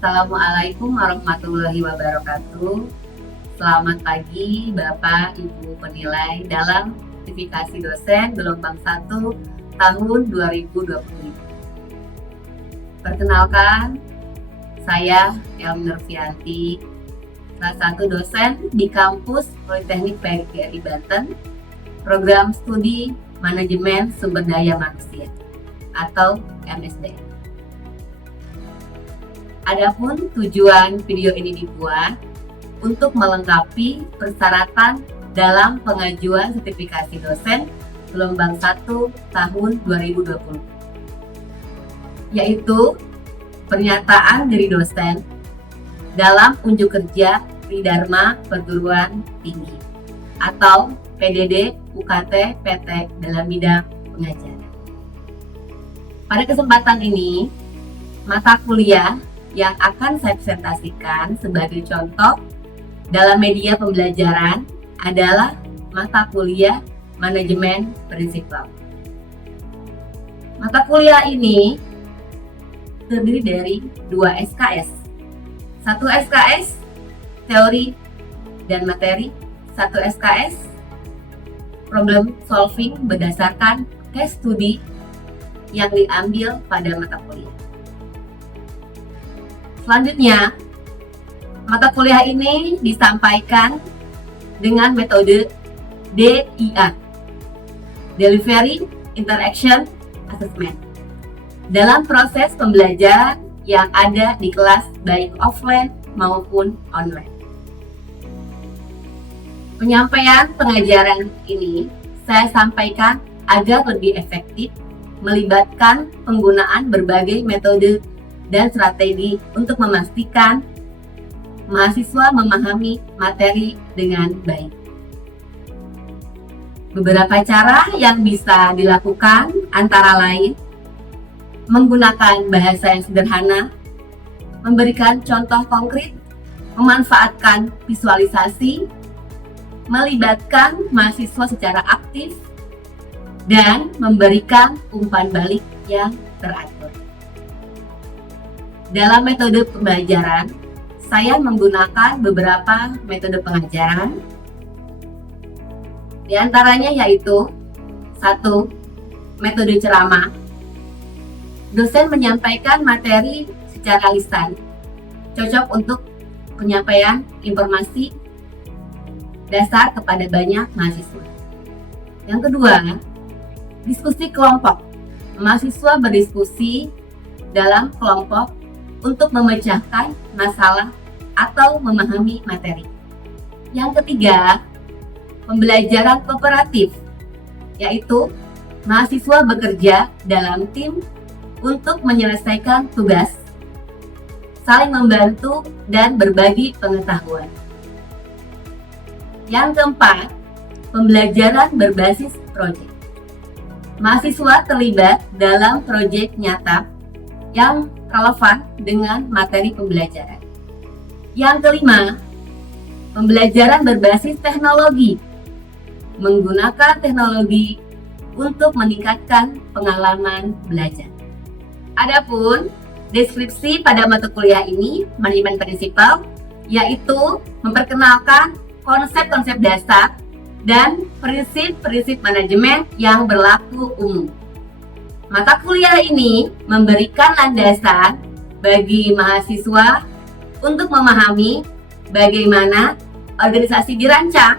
Assalamualaikum warahmatullahi wabarakatuh. Selamat pagi Bapak Ibu penilai dalam sertifikasi dosen gelombang 1 tahun 2025. Perkenalkan, saya Elmi Nurfianti, salah satu dosen di kampus Politeknik PGRI Banten, program studi Manajemen Sumber Daya Manusia atau MSDM. Adapun tujuan video ini dibuat untuk melengkapi persyaratan dalam pengajuan sertifikasi dosen gelombang 1 tahun 2020, yaitu pernyataan dari dosen dalam unjuk kerja Tridharma Perguruan Tinggi atau PDD UKT PT dalam bidang pengajaran. Pada kesempatan ini, mata kuliah yang akan saya presentasikan sebagai contoh dalam media pembelajaran adalah mata kuliah Manajemen Prinsipal. Mata kuliah ini terdiri dari 2 SKS. 1 SKS teori dan materi, 1 SKS problem solving berdasarkan case study yang diambil pada mata kuliah. Selanjutnya, mata kuliah ini disampaikan dengan metode DIA, Delivery Interaction Assessment, dalam proses pembelajaran yang ada di kelas baik offline maupun online. Penyampaian pengajaran ini saya sampaikan agar lebih efektif, melibatkan penggunaan berbagai metode dan strategi untuk memastikan mahasiswa memahami materi dengan baik. Beberapa cara yang bisa dilakukan antara lain menggunakan bahasa yang sederhana, memberikan contoh konkret, memanfaatkan visualisasi, melibatkan mahasiswa secara aktif, dan memberikan umpan balik yang teratur. Dalam metode pembelajaran, saya menggunakan beberapa metode pengajaran. Di antaranya yaitu 1. Metode ceramah. Dosen menyampaikan materi secara lisan, cocok untuk penyampaian informasi dasar kepada banyak mahasiswa. Yang kedua, diskusi kelompok. Mahasiswa berdiskusi dalam kelompok untuk memecahkan masalah atau memahami materi. Yang ketiga, pembelajaran kooperatif, yaitu mahasiswa bekerja dalam tim untuk menyelesaikan tugas, saling membantu, dan berbagi pengetahuan. Yang keempat, pembelajaran berbasis proyek. Mahasiswa terlibat dalam proyek nyata yang relevan dengan materi pembelajaran. Yang kelima, pembelajaran berbasis teknologi. Menggunakan teknologi untuk meningkatkan pengalaman belajar. Adapun deskripsi pada mata kuliah ini, Manajemen Prinsipal, yaitu memperkenalkan konsep-konsep dasar dan prinsip-prinsip manajemen yang berlaku umum. Mata kuliah ini memberikan landasan bagi mahasiswa untuk memahami bagaimana organisasi dirancang,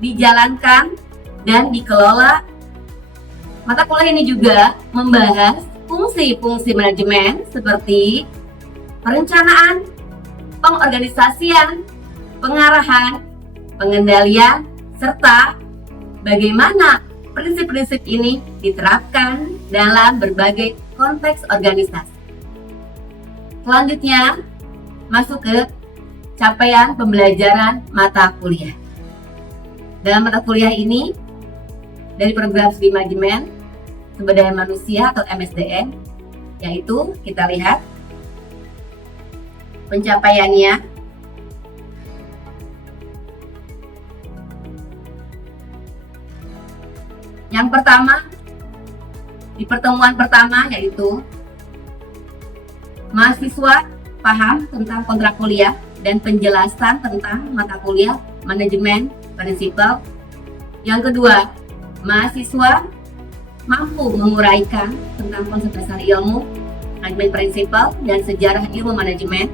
dijalankan, dan dikelola. Mata kuliah ini juga membahas fungsi-fungsi manajemen seperti perencanaan, pengorganisasian, pengarahan, pengendalian, serta bagaimana prinsip-prinsip ini diterapkan dalam berbagai konteks organisasi. Selanjutnya, masuk ke capaian pembelajaran mata kuliah. Dalam mata kuliah ini, dari program studi manajemen sumber daya manusia atau MSDM, yaitu kita lihat pencapaiannya. Yang pertama, di pertemuan pertama yaitu mahasiswa paham tentang kontrak kuliah dan penjelasan tentang mata kuliah manajemen prinsipal. Yang kedua, mahasiswa mampu menguraikan tentang konsep dasar ilmu manajemen prinsipal dan sejarah ilmu manajemen.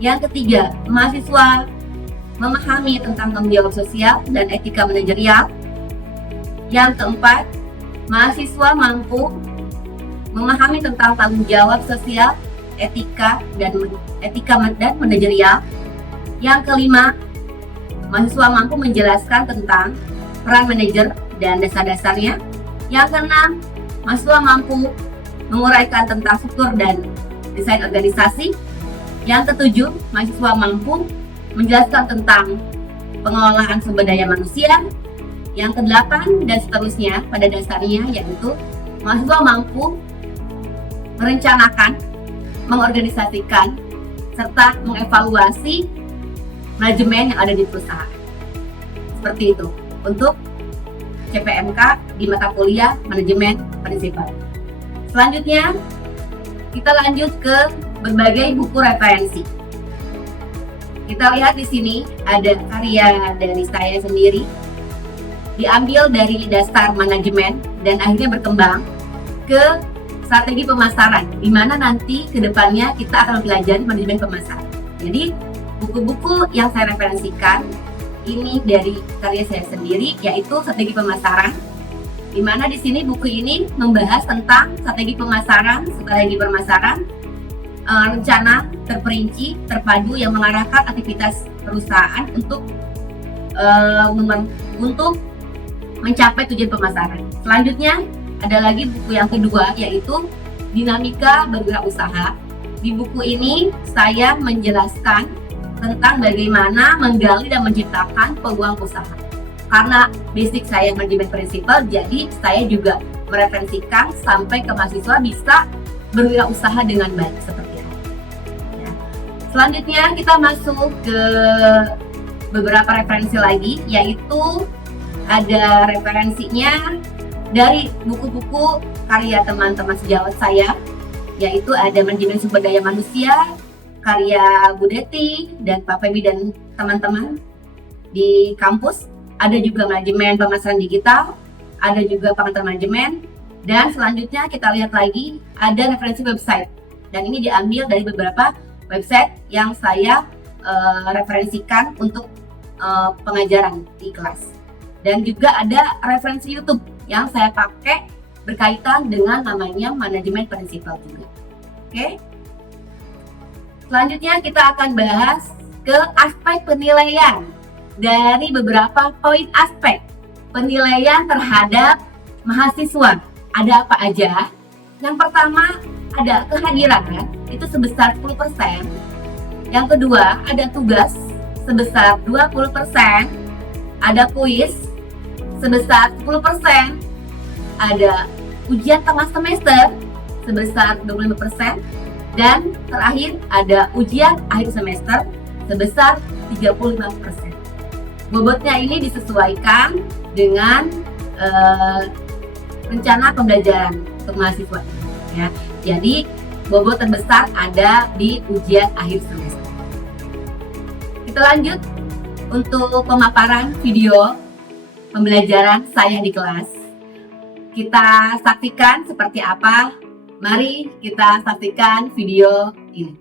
Yang ketiga, mahasiswa memahami tentang tanggung jawab sosial dan etika manajerial. Yang keempat, mahasiswa mampu memahami tentang tanggung jawab sosial, etika dan manajerial. Yang kelima, mahasiswa mampu menjelaskan tentang peran manajer dan dasar-dasarnya. Yang keenam, mahasiswa mampu menguraikan tentang struktur dan desain organisasi. Yang ketujuh, mahasiswa mampu menjelaskan tentang pengelolaan sumber daya manusia. Yang kedelapan dan seterusnya pada dasarnya yaitu mahasiswa mampu merencanakan, mengorganisasikan, serta mengevaluasi manajemen yang ada di perusahaan. Seperti itu untuk CPMK di mata kuliah manajemen prinsipal. Selanjutnya kita lanjut ke berbagai buku referensi. Kita lihat di sini ada karya dari saya sendiri, diambil dari dasar manajemen dan akhirnya berkembang ke strategi pemasaran, di mana nanti kedepannya kita akan mempelajari manajemen pemasaran. Jadi buku-buku yang saya referensikan ini dari karya saya sendiri, yaitu strategi pemasaran, di mana di sini buku ini membahas tentang strategi pemasaran, rencana terperinci, terpadu yang mengarahkan aktivitas perusahaan untuk mencapai tujuan pemasaran. Selanjutnya ada lagi buku yang kedua, yaitu dinamika berwirausaha. Di buku ini saya menjelaskan tentang bagaimana menggali dan menciptakan peluang usaha. Karena basic saya manajemen prinsipal, jadi saya juga mereferensikan sampai ke mahasiswa bisa berwirausaha dengan baik seperti itu. Ya. Selanjutnya kita masuk ke beberapa referensi lagi, yaitu ada referensinya dari buku-buku karya teman-teman sejawat saya, yaitu ada manajemen sumber daya manusia, karya Bu Deti dan Pak Feby dan teman-teman di kampus. Ada juga manajemen pemasaran digital, ada juga pengetahuan manajemen, dan selanjutnya kita lihat lagi ada referensi website. Dan ini diambil dari beberapa website yang saya referensikan untuk pengajaran di kelas. Dan juga ada referensi YouTube yang saya pakai berkaitan dengan namanya manajemen prinsipal juga. Oke. Selanjutnya kita akan bahas ke aspek penilaian dari beberapa poin aspek penilaian terhadap mahasiswa. Ada apa aja? Yang pertama ada kehadiran, itu sebesar 10%. Yang kedua ada tugas sebesar 20%. Ada kuis sebesar 10%. Ada ujian tengah semester sebesar 25%. Dan terakhir ada ujian akhir semester sebesar 35%. Bobotnya ini disesuaikan dengan rencana pembelajaran untuk mahasiswa. Ya. Jadi bobot terbesar ada di ujian akhir semester. Kita lanjut untuk pemaparan video pembelajaran saya di kelas. Kita saksikan seperti apa. Mari kita saksikan video ini.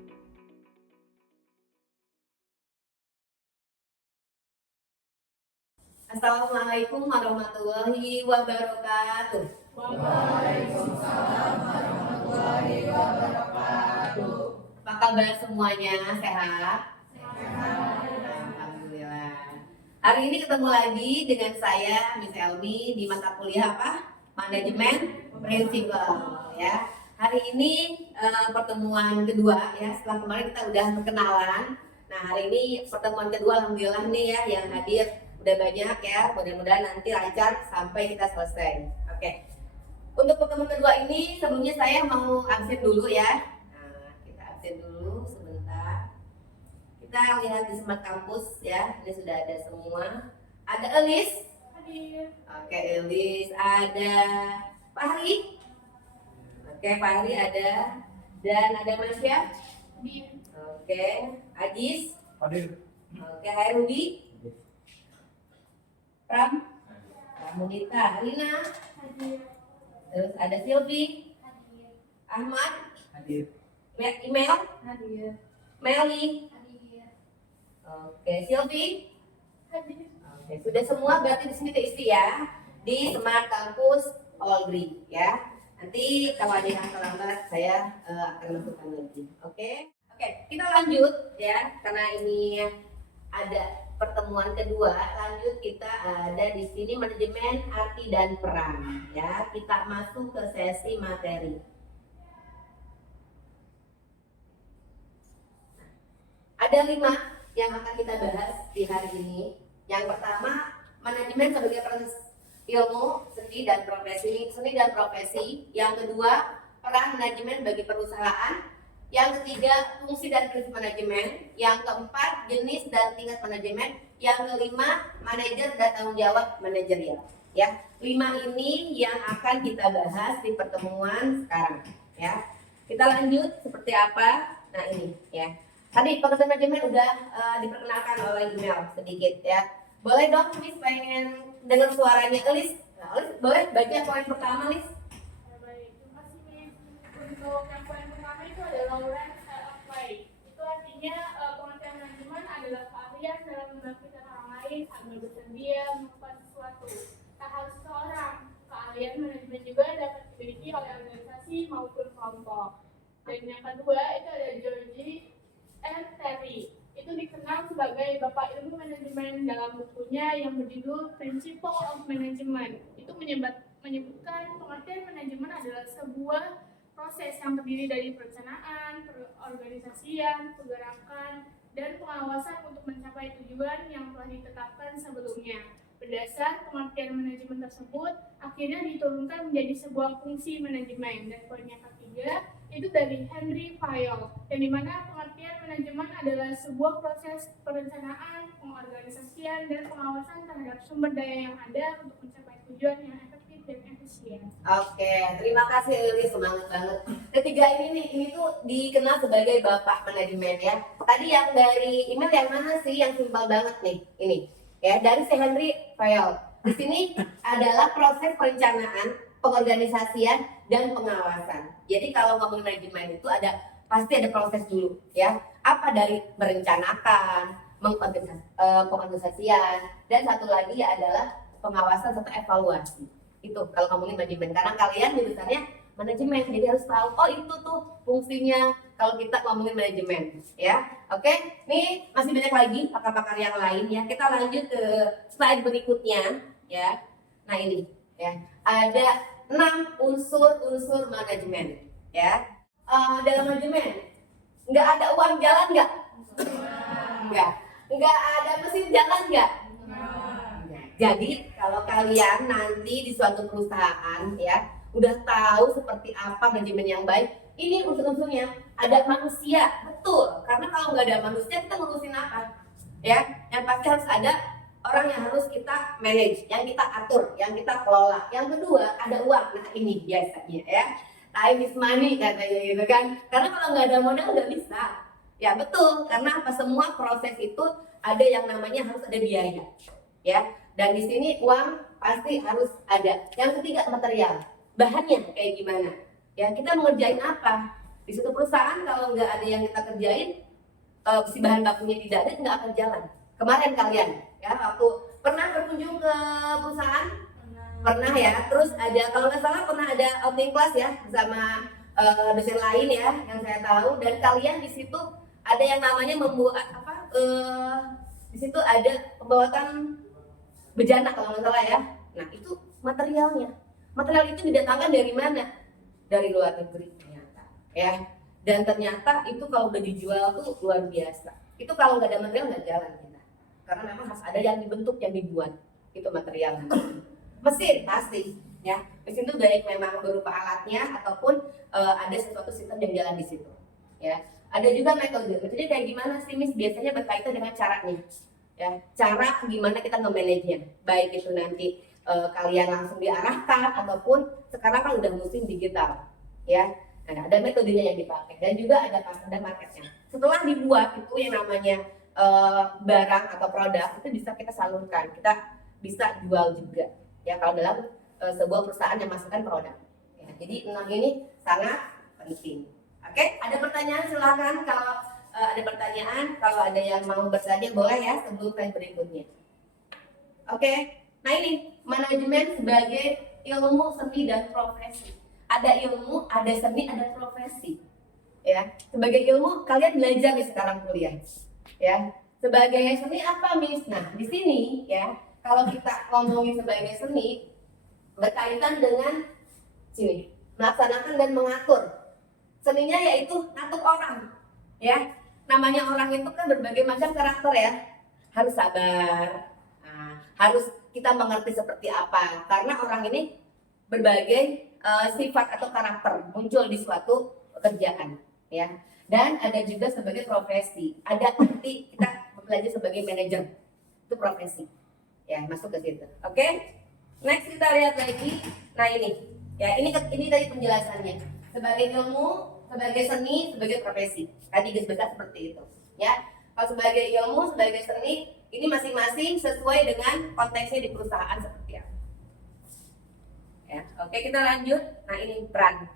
Assalamualaikum warahmatullahi wabarakatuh. Waalaikumsalam warahmatullahi wabarakatuh. Apa kabar semuanya? Sehat? Sehat. Alhamdulillah. Hari ini ketemu lagi dengan saya, Miss Elmi, di mata kuliah apa? Manajemen prinsipal. Ya. Hari ini pertemuan kedua ya. Setelah kemarin kita udah perkenalan. Nah hari ini pertemuan kedua, alhamdulillah nih ya yang hadir udah banyak ya. Mudah-mudahan nanti lancar sampai kita selesai. Oke. Untuk pertemuan kedua ini sebelumnya saya mau absen dulu ya. Nah kita absen dulu sebentar. Kita lihat di Smart Campus ya. Ini sudah ada semua. Ada Elis. Hadir. Oke Elis. Ada Pak Hari. Oke, Pak Hari ada, dan ada Masya. Hadir. Oke, Ajis. Hadir. Oke, Hai Ruby. Pram. Munita. Rina. Terus ada Silvi. Ahmad. Hadir. Email. Meli. Oke, Silvi. Oke, sudah semua berarti di sini terisi ya di Smart Campus All Green ya. Nanti kalau ada yang terlambat saya akan masukkan lagi. Oke, kita lanjut ya karena ini ada pertemuan kedua. Lanjut kita ada di sini manajemen arti dan peran ya. Kita masuk ke sesi materi. Ada 5 yang akan kita bahas di hari ini. Yang pertama, manajemen sebagai proses ilmu, seni dan profesi. Yang kedua, peran manajemen bagi perusahaan. Yang ketiga, fungsi dan prinsip manajemen. Yang keempat, jenis dan tingkat manajemen. Yang kelima, manajer dan tanggung jawab manajerial. Ya, 5 ini yang akan kita bahas di pertemuan sekarang. Ya, kita lanjut seperti apa? Nah ini ya. Tadi pengertian manajemen udah diperkenalkan oleh email sedikit ya. Boleh dong, Miss pengen dengar suaranya Elis. Nah, Elis boleh baca poin pertama, Miss. Baik, terima kasih Miss. Untuk yang poin pertama itu adalah Lawrence Apply. Itu artinya pengertian manajemen adalah keahlian dalam membangkitkan orang lain agar bersedia melakukan sesuatu. Tak harus seseorang, keahlian manajemen juga dapat dimiliki oleh organisasi maupun kelompok. Dan yang kedua itu ada Georgie R. Terry. Itu dikenal sebagai Bapak Ilmu Manajemen dalam bukunya yang berjudul Principle of Management. Itu menyebutkan pengertian manajemen adalah sebuah proses yang terdiri dari perencanaan, perorganisasian, pergerakan, dan pengawasan untuk mencapai tujuan yang telah ditetapkan sebelumnya. Berdasar pengertian manajemen tersebut, akhirnya diturunkan menjadi sebuah fungsi manajemen. Dan poin yang ketiga, itu dari Henry Fayol, yang dimana pengertian manajemen adalah sebuah proses perencanaan, pengorganisasian, dan pengawasan terhadap sumber daya yang ada untuk mencapai tujuan yang efektif dan efisien. Oke, terima kasih Elis, semangat banget. Ketiga ini tuh dikenal sebagai Bapak Manajemen ya. Tadi yang dari email yang mana sih yang simpel banget nih? Ini ya dari si Henry Fayol. Di sini adalah proses perencanaan, pengorganisasian, dan pengawasan. Jadi kalau ngomong manajemen itu pasti ada proses dulu ya. Apa dari merencanakan, pengorganisasian, dan satu lagi adalah pengawasan serta evaluasi. Itu kalau ngomongin manajemen, karena kalian jurusannya manajemen, jadi harus tahu oh itu tuh fungsinya kalau kita ngomongin manajemen ya. Oke, nih masih banyak lagi pakar-pakar yang lain ya. Kita lanjut ke slide berikutnya ya. Nah ini ya, ada 6 unsur manajemen ya. Dalam manajemen nggak ada uang jalan nggak? Nggak ada mesin jalan nggak? Jadi kalau kalian nanti di suatu perusahaan ya udah tahu seperti apa manajemen yang baik, ini unsur-unsurnya. Ada manusia, betul, karena kalau nggak ada manusia kita ngurusin apa ya? Yang pasti harus ada orang yang harus kita manage, yang kita atur, yang kita kelola. Yang kedua ada uang. Nah ini biasanya ya, time is money katanya gitu kan. Karena kalau nggak ada modal nggak bisa. Ya betul, karena apa, semua proses itu ada yang namanya harus ada biaya ya. Dan di sini uang pasti harus ada. Yang ketiga material, bahannya kayak gimana ya, kita mau ngerjain apa di suatu perusahaan. Kalau nggak ada yang kita kerjain, si bahan bakunya tidak ada, nggak akan jalan. Kemarin kalian ya waktu pernah berkunjung ke perusahaan? Pernah ya. Terus ada, kalau nggak salah pernah ada outing class ya bersama dosen lain ya yang saya tahu. Dan kalian di situ ada yang namanya membuat apa? Di situ ada pembuatan bejana kalau nggak salah ya. Nah itu materialnya. Material itu didatangkan dari mana? Dari luar negeri ternyata ya. Dan ternyata itu kalau udah dijual tuh luar biasa. Itu kalau nggak ada material nggak jalan kita. Karena memang harus ada yang dibentuk, yang dibuat. Itu materialnya. Mesin pasti ya. Mesin itu baik memang berupa alatnya ataupun ada sesuatu sistem yang jalan di situ ya. Ada juga metode. Metode kayak gimana sih Miss? Biasanya berkaitan dengan caranya ya. Cara gimana kita nge-manage-nya. Baik itu nanti kalian langsung diarahkan ataupun sekarang kan udah musim digital ya. Nah, ada metodenya yang dipakai dan juga ada pasar dan marketnya. setelah dibuat itu yang namanya barang atau produk itu bisa kita salurkan, kita bisa jual juga ya kalau dalam sebuah perusahaan yang masukkan produk ya. Jadi 6 ini sangat penting. Oke, ada pertanyaan silakan. Kalau ada pertanyaan, kalau ada yang mau bertanya boleh ya sebelum slide berikutnya. Oke, nah ini manajemen sebagai ilmu seni dan profesi. Ada ilmu, ada seni, ada profesi. Ya, sebagai ilmu kalian belajar nih sekarang kuliah. Ya, sebagai seni apa Miss? Nah, di sini ya, kalau kita ngomongin sebagai seni berkaitan dengan sini, melaksanakan dan mengatur. Seninya yaitu ngatur orang. Ya, namanya orang itu kan berbagai macam karakter ya. Harus sabar. Nah, harus kita mengerti seperti apa karena orang ini berbagai sifat atau karakter muncul di suatu pekerjaan ya. Dan ada juga sebagai profesi. Ada nanti kita belajar sebagai manajer. Itu profesi. Ya, masuk ke situ. Oke? Next kita lihat lagi. Nah, ini. Ya, ini tadi penjelasannya. Sebagai ilmu, sebagai seni, sebagai profesi. Tadi garis besar seperti itu. Ya. Kalau sebagai ilmu, sebagai seni, ini masing-masing sesuai dengan konteksnya di perusahaan seperti apa. Ya, oke kita lanjut. Nah ini peran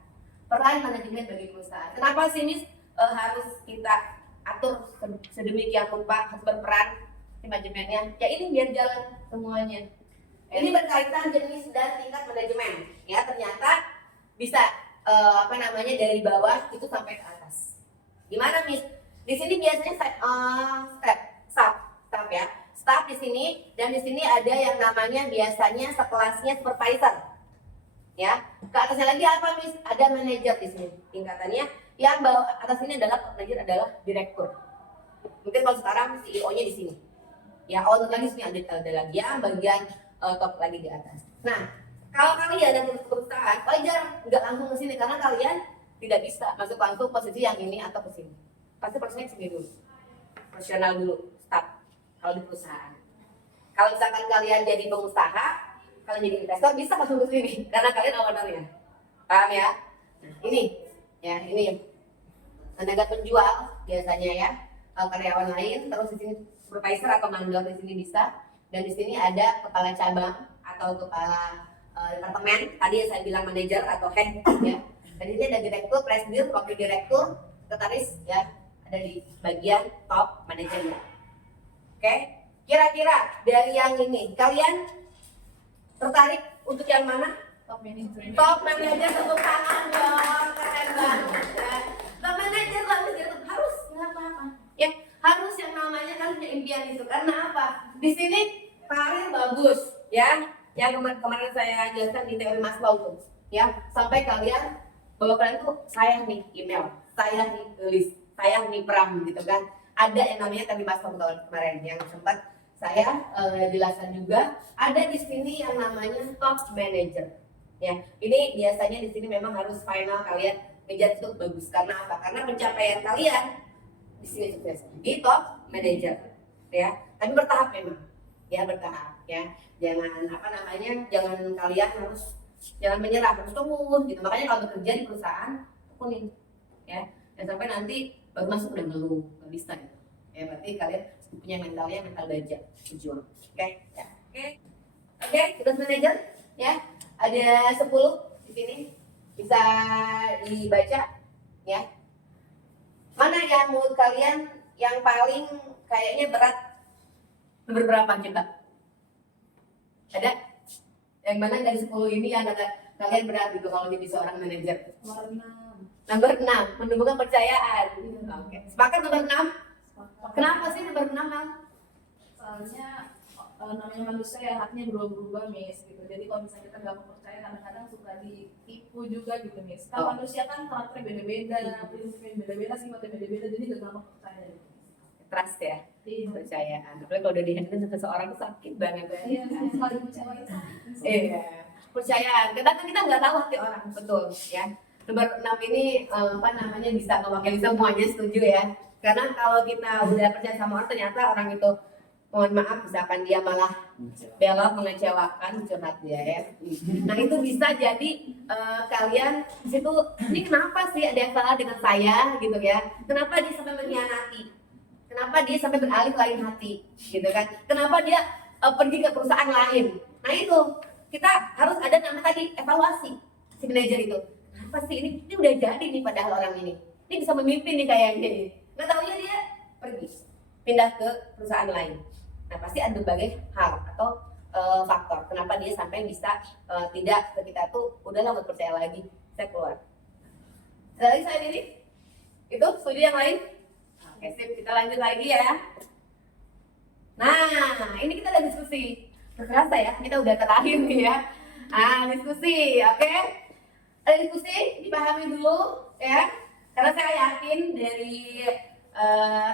manajemen bagi perusahaan. Kenapa sih Miss harus kita atur sedemikian rupa harus berperan di manajemennya? Ya ini biar jalan semuanya. Ini berkaitan jenis dan tingkat manajemen. Ya ternyata bisa dari bawah itu sampai ke atas. Gimana Miss? Di sini biasanya staff ya. Staff di sini dan di sini ada yang namanya biasanya sekelasnya supervisor. Ya, ke atasnya lagi apa Miss? Ada manajer di sini tingkatannya. Yang bawah atas ini adalah manajer adalah direktur. Mungkin kalau sekarang CEO-nya di sini. Ya, owner lagi sini ada lagi yang bagian top lagi di atas. Nah, kalau kalian yang perusahaan, wajar nggak langsung ke sini karena kalian tidak bisa masuk langsung posisi yang ini atau ke sini. Pasti prosesnya sini dulu. Profesional dulu, staff kalau di perusahaan. Kalau misalkan kalian jadi pengusaha, kalian jadi investor bisa masuk ke sini karena kalian ownernya. Paham ya? Nah, ini tenaga penjual biasanya ya, karyawan lain, terus di sini supervisor atau mandor di sini bisa, dan di sini ada kepala cabang atau kepala departemen. Tadi yang saya bilang manajer atau head ya. Dan ini ada direktur, presidir, wakil direktur, sekretaris ya, ada di bagian top manajernya. Oke, kira-kira dari yang ini kalian tertarik untuk yang mana? Top manager. Top manager, tepuk tangan dong, keren banget ya. Top manager harus nggak apa-apa. Ya harus yang namanya kan punya impian itu. Karena apa? Di sini karir bagus ya. Yang kemarin saya jelaskan di teori Maslow tuh, ya sampai kalian bahwa kalian tuh sayang nih email, sayang nih tulis, sayang nih pram gitu kan. Ada yang namanya teori Maslow tahun kemarin yang sempat saya jelaskan juga. Ada di sini yang namanya top manager. Ya, ini biasanya di sini memang harus final kalian ngejar itu bagus karena apa? Karena pencapaian kalian di sini sukses di top manager, ya. Tapi bertahap memang, ya bertahap, ya. Jangan jangan kalian jangan menyerah, harus tunggu gitu. Makanya kalau bekerja di perusahaan tekunin, ya. Dan sampai nanti baru masuk udah ngeluh, nggak bisa gitu. Ya berarti kalian punya mental baja, berjuang. Oke, ya. Oke, kita manajer, ya. Ada 10 di sini bisa dibaca, ya. Mana yang menurut kalian yang paling kayaknya berat? Nomor berapa coba? Ada? Yang mana dari 10 ini yang kalian berat gitu kalau jadi seorang manajer? Nomor 6, menumbuhkan kepercayaan. Oke. Sepakat nomor 6? Kenapa sih nomor 6, Mal? Soalnya namanya manusia ya haknya berubah-ubah Miss gitu. Jadi kalau misalnya kita nggak percaya kadang-kadang suka ditipu juga gitu Miss. Kan manusia kan karakternya beda-beda, prinsipnya beda-beda, sifatnya beda-beda, jadi nggak gampang percaya gitu. Trust ya, kepercayaan. Apalagi kalau udah dihandle sama seseorang tuh sakit banget ya. Iya, sekali kecewain. Iya, kepercayaan. Kadang kan kita nggak tahu hati orang, betul ya. Nomor 6 ini bisa mewakili semuanya, setuju ya. Karena kalau kita udah percaya sama orang ternyata orang itu mohon maaf misalkan dia malah belok mengecewakan, curhat dia ya. Nah itu bisa jadi kalian di situ, ini kenapa sih ada yang salah dengan saya gitu ya? Kenapa dia sampai mengkhianati? Kenapa dia sampai beralih lain hati gitu kan? Kenapa dia pergi ke perusahaan lain? Nah itu kita harus ada nama tadi, evaluasi si manajer itu. Kenapa sih ini udah jadi nih padahal orang ini bisa memimpin nih kayaknya nih. Nggak taunya dia pergi pindah ke perusahaan lain. Nah pasti ada berbagai hal atau faktor kenapa dia sampai bisa tidak ke kita tuh udahlah nggak percaya lagi, saya keluar. Dari saya ini itu studi yang lain. Oke sip, kita lanjut lagi ya. Nah ini kita ada diskusi, terasa ya kita udah terakhir nih ya. Nah diskusi, oke. Ada diskusi, dipahami dulu ya, karena saya yakin dari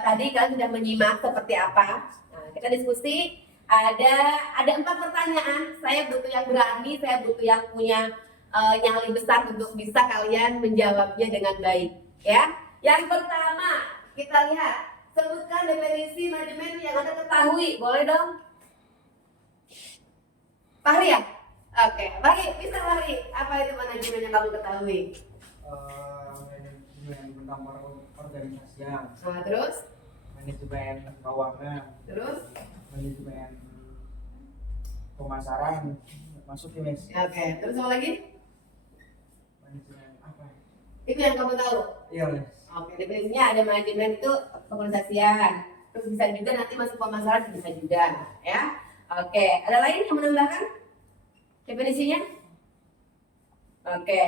tadi kalian sudah menyimak seperti apa. Nah, kita diskusi, ada 4 pertanyaan. Saya butuh yang berani, saya butuh yang punya nyali besar untuk bisa kalian menjawabnya dengan baik ya. Yang pertama kita lihat, sebutkan definisi manajemen yang Anda ketahui. Boleh dong Fahri ya? Oke, Fahri, bisa Fahri, apa itu manajemen yang kamu ketahui? Manajemen tentang organisasian, Nah, terus? manajemen keuangan, Terus? manajemen pemasaran, masuk ya Mas? Oke, terus apa lagi? Manajemen apa? Itu yang kamu tahu? Iya Mas. Oke, definisinya ada manajemen itu pengorganisasian. Terus bisa juga nanti masuk pemasaran, bisa juga ya. Oke, ada lain yang menambahkan definisinya? Oke.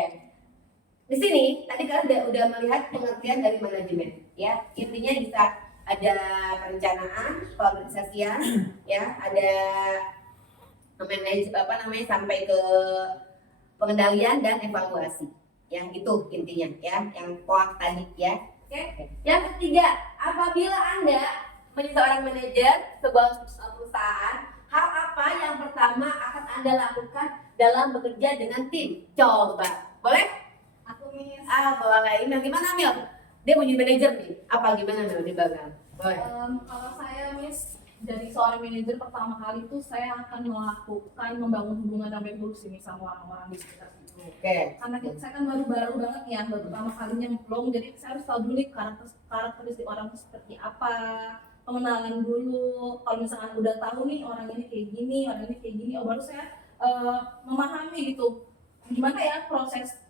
Di sini tadi kalian udah melihat pengertian dari manajemen ya. Intinya bisa ada perencanaan, pengorganisasian ya, ada sampai ke pengendalian dan evaluasi. Ya, itu intinya ya, yang poak tadi ya. Oke. Yang ketiga, apabila Anda menjadi seorang manajer sebuah perusahaan, hal apa yang pertama akan Anda lakukan dalam bekerja dengan tim? Coba, boleh? Aku Miss. Boleh. Ini gimana Mil? Dia mau jadi manajer nih. Apa gimana Mil di belakang? Boleh. Kalau saya Miss, dari seorang manajer pertama kali itu saya akan melakukan membangun hubungan yang baik dulu sih sama orang-orang di sekitar situ. Oke. Karena saya kan baru-baru banget ya, baru pertama kalinya nyemplung, jadi saya harus tahu dulu nih karakteristik orang itu seperti apa, pengenalan dulu. Kalau misalkan udah tahu nih orang ini kayak gini, orang ini kayak gini, baru saya memahami gitu gimana ya proses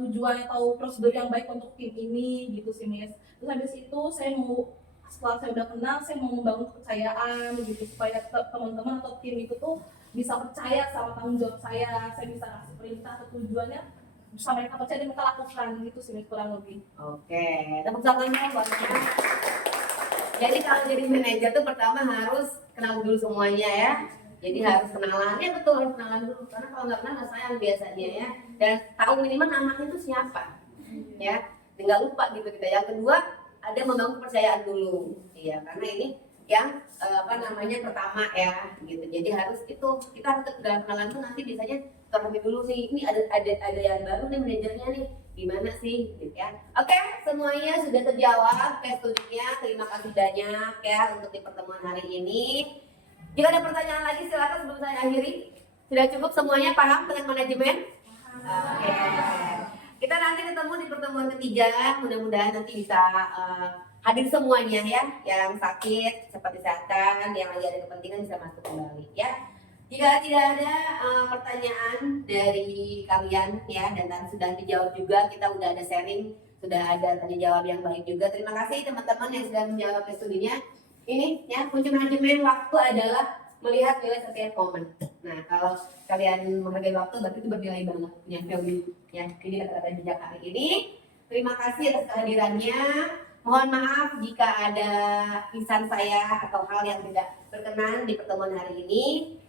tujuan atau prosedur yang baik untuk tim ini gitu sih Miss. Terus habis itu saya mau, setelah saya udah kenal, saya mau membangun kepercayaan gitu supaya teman-teman atau tim itu tuh bisa percaya sama tanggung jawab saya bisa kasih perintah atau tujuannya bisa mereka percaya dan mereka lakukan gitu sih kurang lebih. Oke, tepuk tangannya buat saya. Jadi kalau jadi manajer tuh pertama harus kenal dulu semuanya ya. Jadi harus kenalan, ya betul harus kenalan dulu. Karena kalau nggak kenal nggak sayang biasanya ya. Dan tahu minimal namanya itu siapa, ya. Tinggal lupa gitu kita. Yang kedua ada membangun kepercayaan dulu, iya. Karena ini yang pertama ya gitu. Jadi harus itu kita harus dalam kenalan tuh nanti biasanya terlebih dulu nih, ini ada yang baru nih manajernya nih, gimana sih gitu ya. Oke, semuanya sudah terjawab tes studinya. Terima kasih banyak ya untuk di pertemuan hari ini. Jika ada pertanyaan lagi silakan sebelum saya akhiri. Sudah cukup semuanya paham dengan manajemen? Oke. Kita nanti ketemu di pertemuan ketiga, mudah-mudahan nanti bisa hadir semuanya ya, yang sakit cepat disehatkan, yang lagi ada kepentingan bisa masuk kembali ya. Jika tidak ada pertanyaan dari kalian ya, dan tadi sudah dijawab juga, kita udah ada sharing, sudah ada tadi jawab yang baik juga. Terima kasih teman-teman yang sudah menjawab studinya. Ini ya, kunci manajemen waktu adalah melihat nilai setiap momen. Nah, kalau kalian menghargai waktu, berarti itu bernilai banget, punya value ya. Ini kata-kata jejak hari ini. Terima kasih atas kehadirannya. Mohon maaf jika ada lisan saya atau hal yang tidak berkenan di pertemuan hari ini.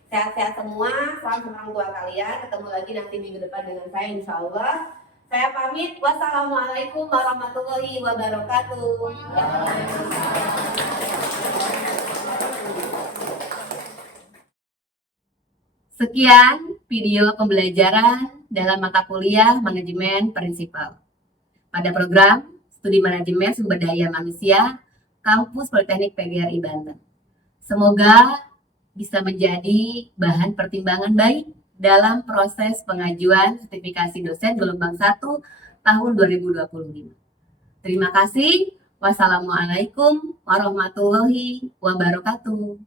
Sehat-sehat semua, salam sama orang tua kalian. Ketemu lagi nanti minggu depan dengan saya insya Allah. Saya pamit. Wassalamualaikum warahmatullahi wabarakatuh. Sekian video pembelajaran dalam mata kuliah Manajemen Prinsipal pada program Studi Manajemen Sumber Daya Manusia Kampus Politeknik PGRI Banten. Semoga bisa menjadi bahan pertimbangan baik dalam proses pengajuan sertifikasi dosen gelombang 1 tahun 2025. Terima kasih. Wassalamualaikum warahmatullahi wabarakatuh.